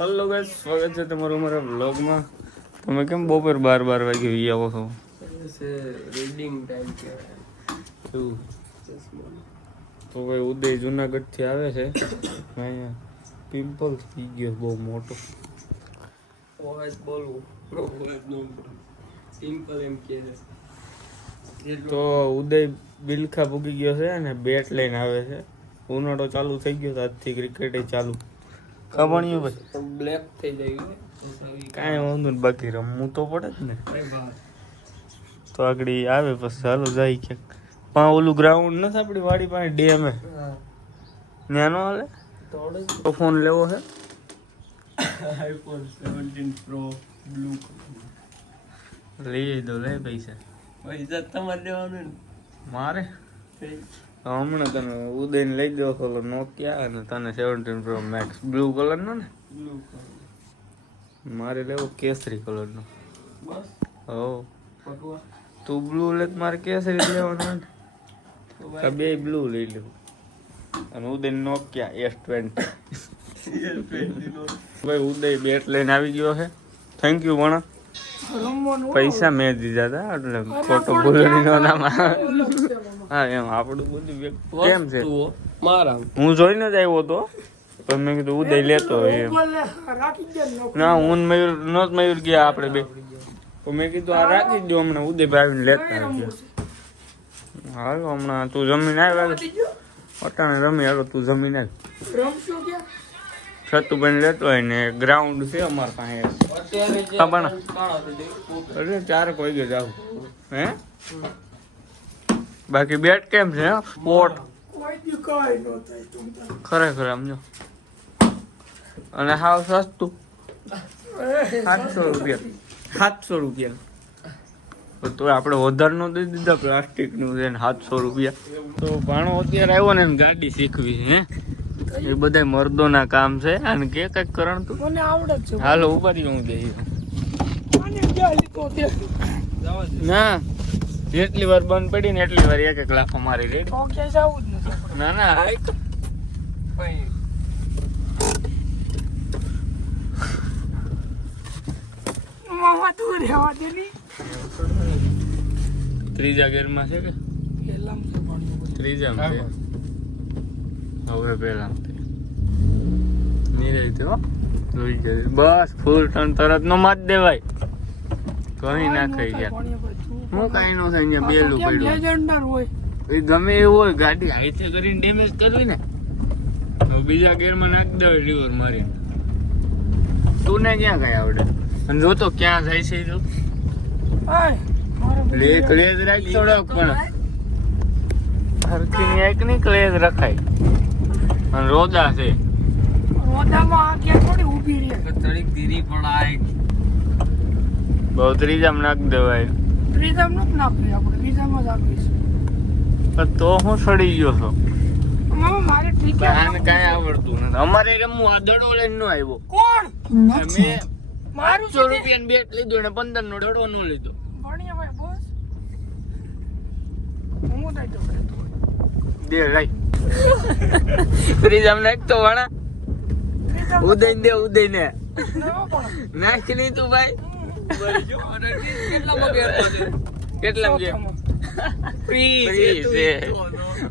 Hello guys, સ્વાગત છે તમારું અમારા વ્લોગમાં. તમે કેમ બપોર 12 વાગે વી આવો છો? રીડિંગ ટાઈમ કે એવું તો ભાઈ ઉદય જુનાગઢ થી આવે છે. અહીંયા પિમ્પલ થઈ ગયો બહુ મોટો. અવાજ બોલવું સિમ્પલ એમ કે તો ઉદય બિલખા ભૂગી ગયો છે અને બેટ લઈને આવે છે. ઉનાળો ચાલુ થઈ ગયો તો આજથી ક્રિકેટ ચાલુ. ખબણ્યું ભાઈ બ્લેક થઈ જાય કાંઈ વાંધો નહીં, બાકી રમવું તો પડે જ ને. તો આગળ આવે પછી ચાલો જાય ક્યાંક. પણ ઓલું ગ્રાઉન્ડ નથી આપણી વાડી પાસે ડેમે ન્યાનો હાલે તો ફોન લેવો છે. આઈફોન 17 પ્રો બ્લુ લઈ દો, લે પૈસા તમારે લેવાનું ને મારે હમણાં તને ઉદયને લઈ દો ઓલો નોકિયા અને તને 17 પ્રો મેક્સ બ્લુ કલરનો ને. બ્લુ મારે લેવો કેસરી કલરનો. બસ હો પકવા તું બ્લુ લે તો મારે કેસરી લેવાનો ને. બે બ્લુ લઈ લેવું અને ઉદય નોકિયા S20. ભાઈ ઉદય બેટ લઈને આવી ગયો છે. થેન્ક યુ ભણા. પૈસા મેં દીધા હતા એટલે ખોટો ભૂલણીનો નામ. હા એમ આપણું બધું કેમ છે મારા હું જોઈને જ આવ્યો હતો પણ મેં કીધું ઉદય લેતો એમ. ના હું મયુર ગયા આપણે બે તો મેં કીધું આ રાખી દો હમણાં ઉદય ભાઈને લેતા આવ્યા. હાલો હમણાં તું જમીન આવ્યા અટાણે રમી. હાલો તું જમીન આવ. સતુભાઈ લેતો હોય ને ગ્રાઉન્ડ છે અમારે પાસે. એટલે 4 વાગે જાવ હે. બાકી બેટ કેમ છે સ્પોર્ટ ખરેખર સમજો અને હાવ સસ્તું 700 રૂપિયા. 700 રૂપિયા તો આપણે વધારે નો દઈ દીધા. પ્લાસ્ટિક નું છે ને 700 રૂપિયા. તો ભાણો અત્યારે આવ્યો ને ગાડી શીખવી હે. એ બધા મર્દોના કામ છે અને કે કઈક કરણ તું મને આવડે છે. હાલો ઉપાડી હું દઈ ના જેટલી વાર બંધ પડી ને એટલી વાર એક લાફો મારી રે. ના ના ત્રીજા ગેરમાં છે કે ત્રીજામાં છે હવે પેલા નીરે થયો જોઈ જાય બસ ફૂલ ટન તરત નો માત દેવાય. કઈ ના ખાઈ ગયા હું કઈ નો થાય અહીંયા બેલું પડ્યું એ ગમે એવું હોય ગાડી હાઈથે કરીને ડેમેજ કરવી ને હવે બીજા ગેરમાં નાખી દે લીવર મારીને. તું ને ક્યાં કઈ આવડે અને જોતો ક્યાં જાય છે તો ક્લેજ રાખ થોડોક પણ હરખી ની એક ની ક્લેજ રખાય અને રોદા છે બહુ ત્રીજામાં નાખી દેવાય. તો હું સડી ગયો છો. આને કાંઈ આવડતું નથી. અમારે રમવું આ દડો લઈને નો આવ્યો. મેં 800 રૂપિયા બેટ લીધો ને 15 નો દડો નો લીધો. દે રાઈ ત્રીજામાં નાખતો વાણા ઉદય દે ઉદય ને નાખ નહીં તું ભાઈ. કેટલા છે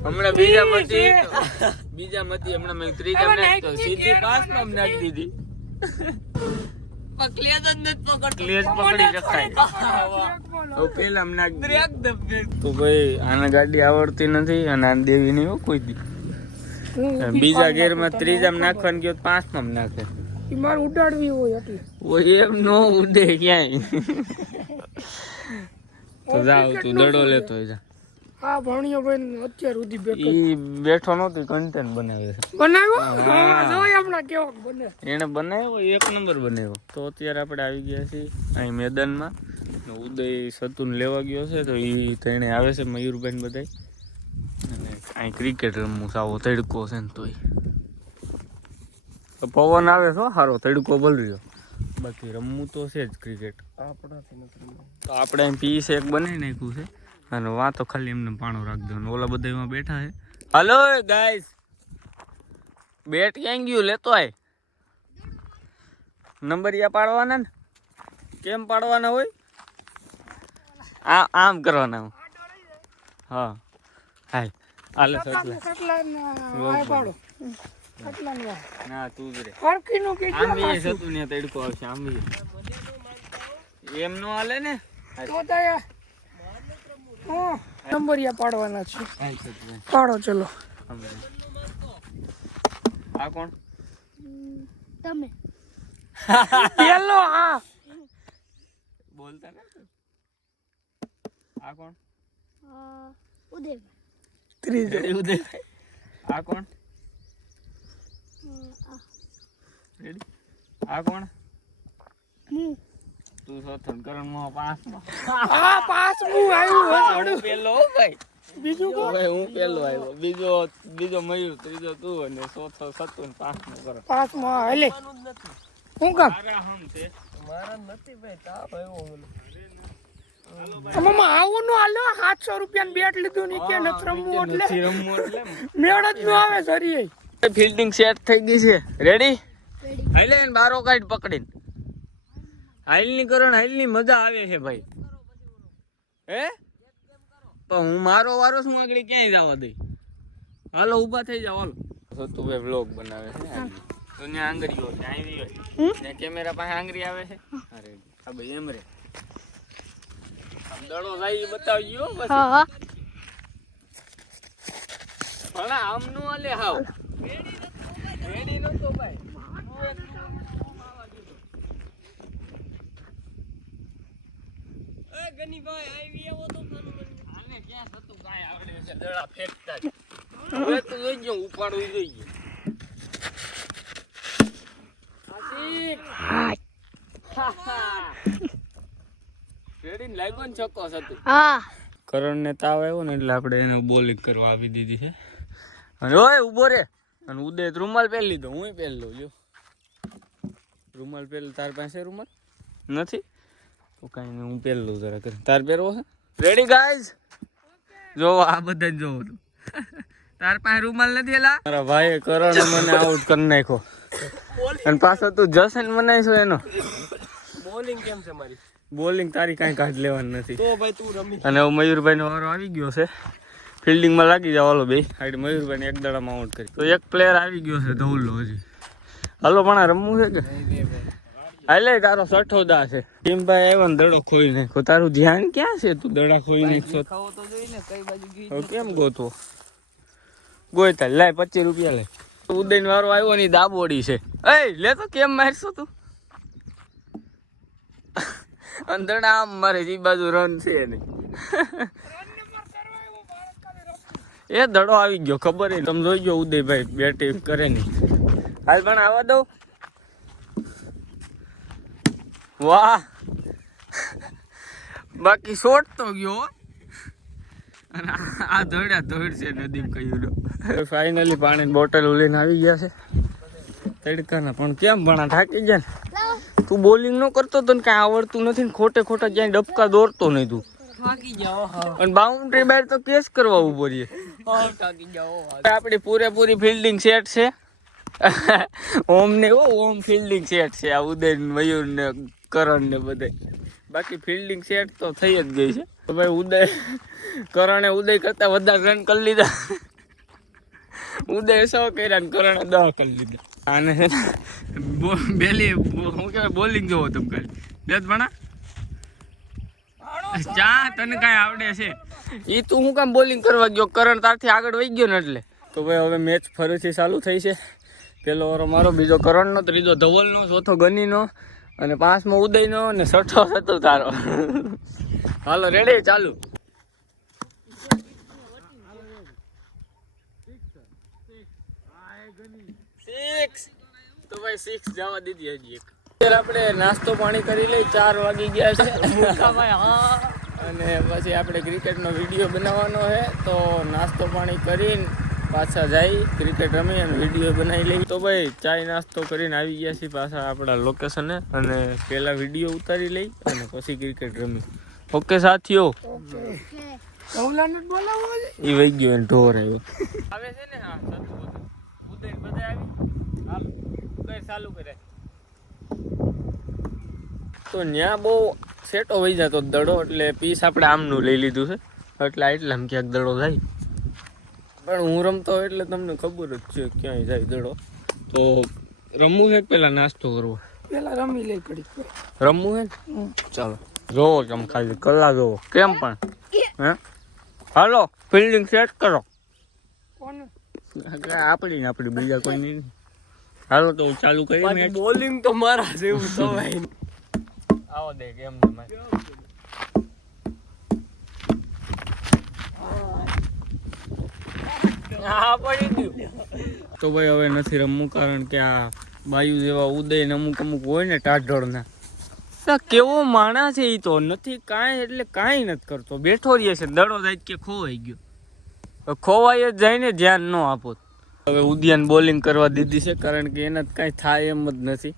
હમણાં બીજા માંથી હમણાં મેં ત્રીજા નાખતો સીધી 5 માં નાખી દીધી. તો ભાઈ આને ગાડી આવડતી નથી અને આને દેવી નહીં કોઈ દી. બીજા ગેર માં ત્રીજામાં નાખવાનું ગયો 5 માં નાખે. મારે ઉડાડવી હોય એટલે એમ નો ઉડે ક્યાંય. તો જાવ તું દડો લેતો જા. આ ભણિયો ભાઈ અત્યાર સુધી બેઠો ઈ બેઠો નતો કન્ટેન્ટ બનાવે છે. બનાવ્યો હા જોય આપણા કેવો બને એને બનાવ્યો એક નંબર બનાવ્યો. તો અત્યારે આપણે આવી ગયા છીએ અહીં મેદાનમાં. ઉદય સતુન લેવા ગયો છે તો ઈ તેને આવે છે મયુરભાઈ બધાય અને અહીં ક્રિકેટ રમવું સાવો તડકો છે ને તોય પવન આવે છો સારો તડકો બોલ રહ્યો. બાકી રમવું તો છે જ ક્રિકેટ. તો આપણે અહીં પીસ એક બનાવી નાખ્યું છે અને વાં તો ખાલી એમને પાણો રાખી દેવાનું. ઓલા બધા એમાં બેઠા છે. હલો ગાઈસ બેટ ક્યાં ગયું લેતો આય નંબરિયા પાડવાના ને કેમ પાડવાના હોય આમ કરવાના હોય. હા હાલ હાલે સટલા ના તું જ રે આમ બી સતું ને તડકો આવશે આમ બી એમ નો હાલે ને નંબરિયા પાડવાના છે. હાલ સતું પાડો ચલો. આ કોણ તમે પેલો આ બોલતા ને આ કોણ ઉદય ત્રીજો ઉદયભાઈ આ કોણ રેડી આ કોણ હું તું સથન કરણ માં પાંચમાં આ પાંચમું આવ્યું પેલો ભાઈ બીજું કોણ? ભાઈ હું પેલો આવ્યો બીજો મયુર ત્રીજો તું અને ચોથો સતું ને પાંચમો કરો પાંચમું હાલે શું કામ આરામ છે મારા નથી ભાઈ તાપ આવ્યો મને. મમ્મા આવું નું હાલો 700 રૂપિયા બેટ લીધું ને કે નથી રમવું એટલે રમવું એટલે મેળ જ ન આવે સરી ફિલ્ડિંગ સેટ થઈ ગઈ છે રેડી હાલે ને બારો કાઢ પકડીને હાઈલ ની કરણ હાઈલ ની મજા આવે છે ભાઈ હે પણ હું મારો વારો શું આગળ ક્યાંય જવા દઈ હાલો ઊભા થઈ જાવ હાલો તું ભાઈ વ્લોગ બનાવે છે તો ત્યાં આંગળીઓ છે આવી હોય ત્યાં કેમેરા પાસે આંગળી આવે છે અરે હા ભાઈ એમ રે આમ દડો જાય એ બતાવજો બસ હા પણ આમ નો હાલે હાવ રેડી નતો ભાઈ આને ક્યાં થતું કાંઈ આવડે છે દડા ફેંકતા જ. હવે તું જોઈજો ઉપાડવું જોઈએ રેડી ને લાગ્યો ને છક્કો થતું હા કરણ ને તાવ આવ્યો ને એટલે આપણે એને બોલિંગ કરવા આપી દીધી છે અને ઓય ઊભો રે અને ઉદય રૂમાલ પહેરી લીધો હું પહેરી લઉં જો રૂમાલ પહેરી તાર પાસે રૂમાલ નથી તો કાંઈ નહીં હું પહેરી લઉં જરા કરી તાર પહેરવો છે રેડી ગાઈઝ જો આ બધા જ જોવો તું તાર પાસે રૂમાલ નથી એલા મારા ભાઈએ કરણ મને આઉટ કરી નાખ્યો અને પાછો તું જશન બનાવીશું એનો બોલિંગ કેમ છે મારી? બોલિંગ તારી કાંઈ કાઢ લેવાની નથી તો ભાઈ તું રમી. અને હવે મયુરભાઈ નો વારો આવી ગયો છે ફિલ્ડિંગમાં લાગી જાવ હાલો બે હાઈડ મયુરભાઈ એક દડામાં આઉટ કરી તો એક પ્લેયર આવી ગયો છે ધવલો હજી હાલો પણ આ રમવું છે કે હાલે તારો સઠ્ઠો દા છે ટીમભાઈ આવ્યો ને દડો ખોઈ નાખો તારું ધ્યાન ક્યાં છે તું દડા ખોઈ નાખશો ખાવો તો જોઈ ને કઈ બાજુ ગઈ. હવે કેમ ગોતવો ગોયતા લાય 25 રૂપિયા લે ઉદયન વારો આવ્યો ની દાબોડી છે એ લે તો કેમ મારશો તું અંદરના આમ મારે જે બાજુ રન છે નહીં એ દડો આવી ગયો ખબર નહીં તમે જોઈ ગયો ઉદયભાઈ બેટિંગ કરે નહીં હાલ પણ આવવા દઉં વાહ બાકી શોટ તો ગયો અને આ ધોડ્યા ધોડ છે નદીમ કહ્યું ફાઇનલી પાણી બોટલ લઈને આવી ગયા છે તડકાના પણ કેમ ભણા થાકી ગયા ને તું બોલિંગ નો કરતો તો ને કાંઈ આવડતું નથી ને ખોટે ખોટા ક્યાંય ડબકા દોરતો નહીં તું થાકી જાઓ. હા અને બાઉન્ડ્રી બહાર તો કેસ કરવા ઉભો રહીએ થાકી જાઓ. આપણી પૂરેપૂરી ફિલ્ડિંગ સેટ છે ઓમ ને ઓમ ફિલ્ડિંગ સેટ છે આ ઉદય મયુર ને કરણ ને બધે બાકી ફિલ્ડિંગ સેટ તો થઈ જ ગઈ છે તો ભાઈ ઉદય કરણે ઉદય કરતા વધારે રન કરી લીધા ઉદય 100 કર્યા ને કરણે 10 કરી લીધા આને બેલી હું કહેવાય બોલિંગ જોવો તમે ખાલી બેસ ભણા ચા તને કાંઈ આવડે છે એ તું હું કામ બોલિંગ કરવા ગયો કરણ તારથી આગળ વહી ગયો ને એટલે તો ભાઈ હવે મેચ ફરીથી ચાલુ થઈ છે પેલો ઓવર મારો બીજો કરણનો ત્રીજો ધવલનો ચોથો ગનીનો અને પાંચમો ઉદયનો અને છઠ્ઠો થતો તારો હાલો રેડી ચાલુ તો ભાઈ 6 જવા દીધી હજી એક આપણે નાસ્તો પાણી કરી લઈ 4 વાગી ગયા છે અને પછી આપણે ક્રિકેટનો વિડીયો બનાવવાનો છે તો નાસ્તો પાણી કરીને પાછા જઈ ક્રિકેટ રમી અને વિડીયો બનાવી લઈ તો ભાઈ ચાય નાસ્તો કરીને આવી ગયા છીએ પાછા આપણા લોકેશને અને પહેલા વિડીયો ઉતારી લઈ અને પછી ક્રિકેટ રમી ઓકે સાથીઓ ઓલાને જ બોલાવો છે. એ વહી ગયો એને ઢોર આવ્યો આવે છે ને હા ઉદય બધા આવી હાલો ઉદય ચાલુ કરે તો ત્યાં બહુ સેટો વહી જતો દડો, એટલે પીસ આપણે આમનું લઈ લીધું છે, એટલે એટલામાં ક્યાંક દડો જાય. પણ હું રમતો એટલે તમને ખબર જ છે ક્યાંય જાય દડો. તો રમવું છે કે પેલા નાસ્તો કરવો? પેલા રમી લઈ ઘડીક. રમવું છે ને? ચાલો જોવો કેમ ખાલી કલા જોવો કેમ પણ હે. હાલો ફિલ્ડિંગ સેટ કરો. કોને? આપણી ને આપણી, બીજા કોઈ નહીં. હાલો તો ચાલુ કરીએ મેચ. બોલિંગ તો મારા જેવું થવાય. આવો દે કેમ તો ભાઈ હવે નથી રમવું, કારણ કે આ બાયુ જેવા ઉદય ને અમુક હોય ને ટાઢળ ના, કેવો માણસ છે ઈ તો નથી કાંઈ, એટલે કાંઈ નથી કરતો, બેઠો રહે છે. દડો જાય કે ખોવાઈ ગયો, ખોવાઈ જ જાય ને ધ્યાન ન આપો. હવે ઉદયાન બોલિંગ કરવા દીધી છે, કારણ કે એને કાંઈ થાય એમ જ નથી.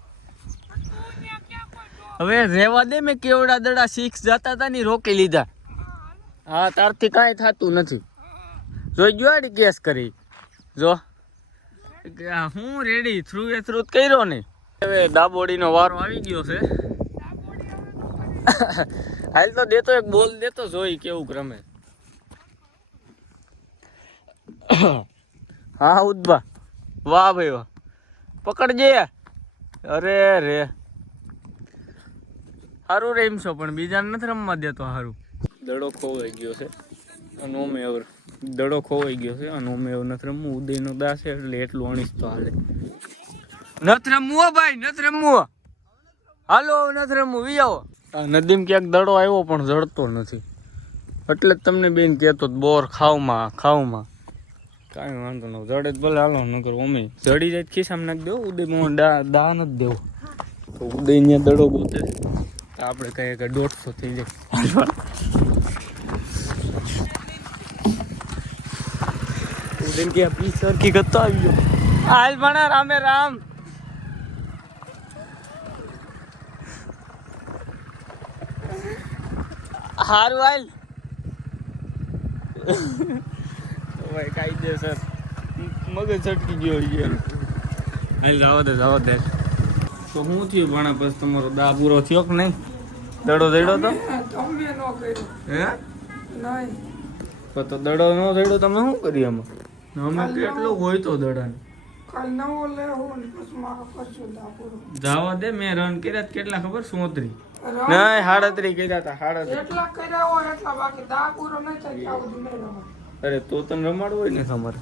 હવે રેવા દે, મેં કેવડા દડા 6 જતા હતા ને રોકી લીધા. હા તારથી કાંઈ થતું નથી. જોઈ ગયો કેસ કરી જો હું રેડી થ્રુ કર્યો ને. હવે દાબોડીનો વારો આવી ગયો છે. હાલ તો દેતો એક બોલ દેતો, જોઈ કેવું રમે. હા ઉદબા વાહ ભાઈ વાહ, પકડજે. અરે રે સારું રેમશો, પણ બીજાને નથી રમવા દેતો. સારું દડો ખોવાઈ ગયો છે અને ઓમે હવે દડો ખોવાઈ ગયો છે અને ઓમે હવે નથી રમવું. ઉદયનો દાસ છે એટલે એટલું અણીશ તો હાલે. નથી રમવું ભાઈ, નથી રમવું. હાલો નથી રમવું, વી આવો. નદીમ ક્યાંક દડો આવ્યો પણ જડતો નથી, એટલે જ તમને બેન કહેતો બોર ખાવમાં કાંઈ વાંધો ન જડે જ ભલે. હાલો નકર ઓમે જડી જાય ખિસ્સામાં નાખી દેવો. ઉદયમાં દા નથી દેવો, તો ઉદય ત્યાં દડો ગોતે તો આપણે કહીએ કે 150 થઈ જાય. ઉદય કે આપણી સરખી ગતો આવી ગયો. હાલ ભણા રામે રામ. હારું હાલ ભાઈ, કાયદેસર મગજ છટકી ગયો છે. હાલ જાવ દે. તો શું થયું ભણા? પછી તમારો દા પૂરો થયો કે નહીં? દડો દડ્યો તો તમે ન કર્યો. હે નહીં. તો દડો ન દડ્યો તમે શું કરી? અમે કેટલું હોય તો દડા કાલ નવો લેવો ને પછી મારો ખર્ચો દા પૂરો. જવા દે. મેં રન કર્યા કેટલા ખબર? 37 રન નહીં 37 કર્યા હતા. 37. એટલા કર્યા હોય એટલા, બાકી દા પૂરો નહીં થાય ત્યાં સુધી નહીં રમાય. અરે તો તને રમાડવું હોય ને તમારે.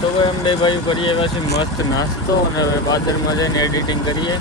તો ભાઈ અમે ભાઈ કરીએ એવા છે મસ્ત નાસ્તો, અને હવે બાદરમાં જઈને એડિટિંગ કરીએ.